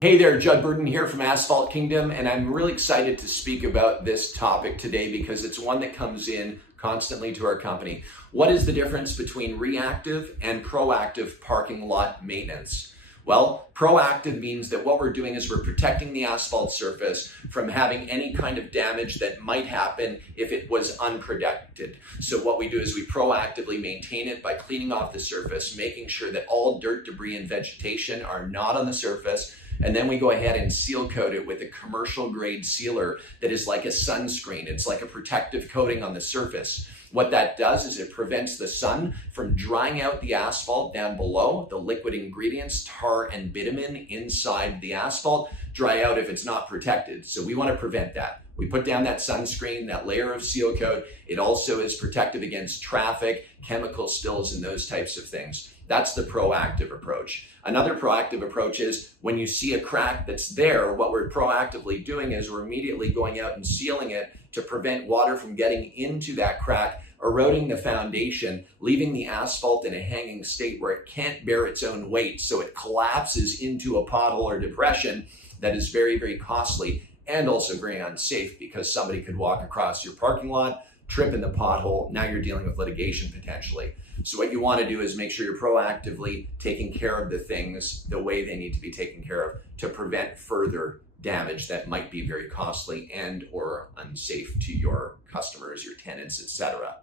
Hey there, Judd Burdon here from Asphalt Kingdom, and I'm really excited to speak about this topic today because it's one that comes in constantly to our company. What is the difference between reactive and proactive parking lot maintenance? Well, proactive means that what we're doing is we're protecting the asphalt surface from having any kind of damage that might happen if it was unprotected. So what we do is we proactively maintain it by cleaning off the surface, making sure that all dirt, debris, and vegetation are not on the surface. And then we go ahead and seal coat it with a commercial grade sealer that is like a sunscreen. It's like a protective coating on the surface. What that does is it prevents the sun from drying out the asphalt down below. The liquid ingredients, tar and bitumen inside the asphalt, dry out if it's not protected. So we want to prevent that. We put down that sunscreen, that layer of seal coat. It also is protective against traffic, chemical spills, and those types of things. That's the proactive approach. Another proactive approach is when you see a crack that's there, what we're proactively doing is we're immediately going out and sealing it to prevent water from getting into that crack, eroding the foundation, leaving the asphalt in a hanging state where it can't bear its own weight. So it collapses into a pothole or depression that is very, very costly and also very unsafe because somebody could walk across your parking lot, trip in the pothole. Now you're dealing with litigation potentially. So what you want to do is make sure you're proactively taking care of the things the way they need to be taken care of to prevent further damage that might be very costly and or unsafe to your customers, your tenants, etc.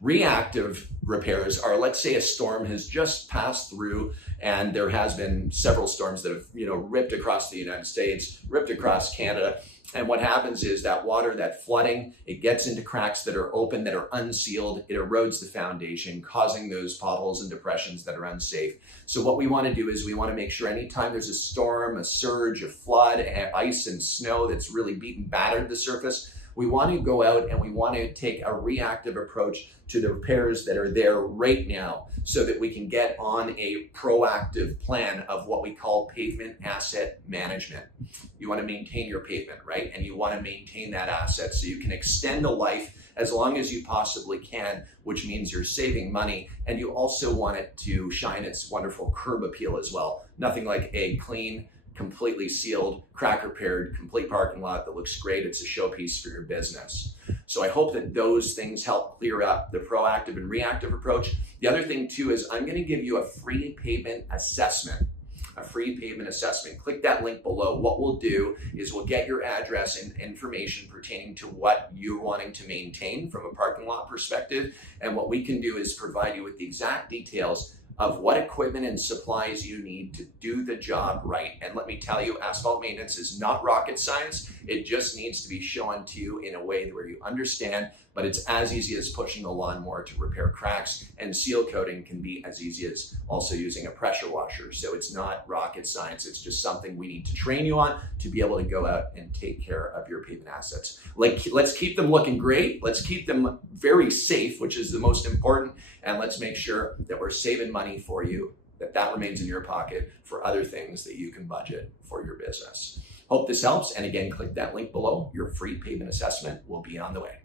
Reactive repairs are, let's say a storm has just passed through and there has been several storms that have, ripped across the United States, ripped across Canada. And what happens is that water, that flooding, it gets into cracks that are open, that are unsealed. It erodes the foundation, causing those potholes and depressions that are unsafe. So what we want to do is we want to make sure anytime there's a storm, a surge, a flood, ice and snow that's really battered the surface, we want to go out and we want to take a reactive approach to the repairs that are there right now so that we can get on a proactive plan of what we call pavement asset management. You want to maintain your pavement, right? And you want to maintain that asset so you can extend the life as long as you possibly can, which means you're saving money. And you also want it to shine its wonderful curb appeal as well. Nothing like a clean, completely sealed, crack repaired, complete parking lot that looks great. It's a showpiece for your business. So I hope that those things help clear up the proactive and reactive approach. The other thing too is I'm going to give you a free pavement assessment. A free pavement assessment. Click that link below. What we'll do is we'll get your address and information pertaining to what you're wanting to maintain from a parking lot perspective. And what we can do is provide you with the exact details of what equipment and supplies you need to do the job right. And let me tell you, asphalt maintenance is not rocket science. It just needs to be shown to you in a way where you understand, but it's as easy as pushing the lawnmower to repair cracks, and seal coating can be as easy as also using a pressure washer. So it's not rocket science. It's just something we need to train you on to be able to go out and take care of your pavement assets. Let's keep them looking great. Let's keep them very safe, which is the most important. And let's make sure that we're saving money for you, that remains in your pocket for other things that you can budget for your business. Hope this helps. And again, click that link below. Your free pavement assessment will be on the way.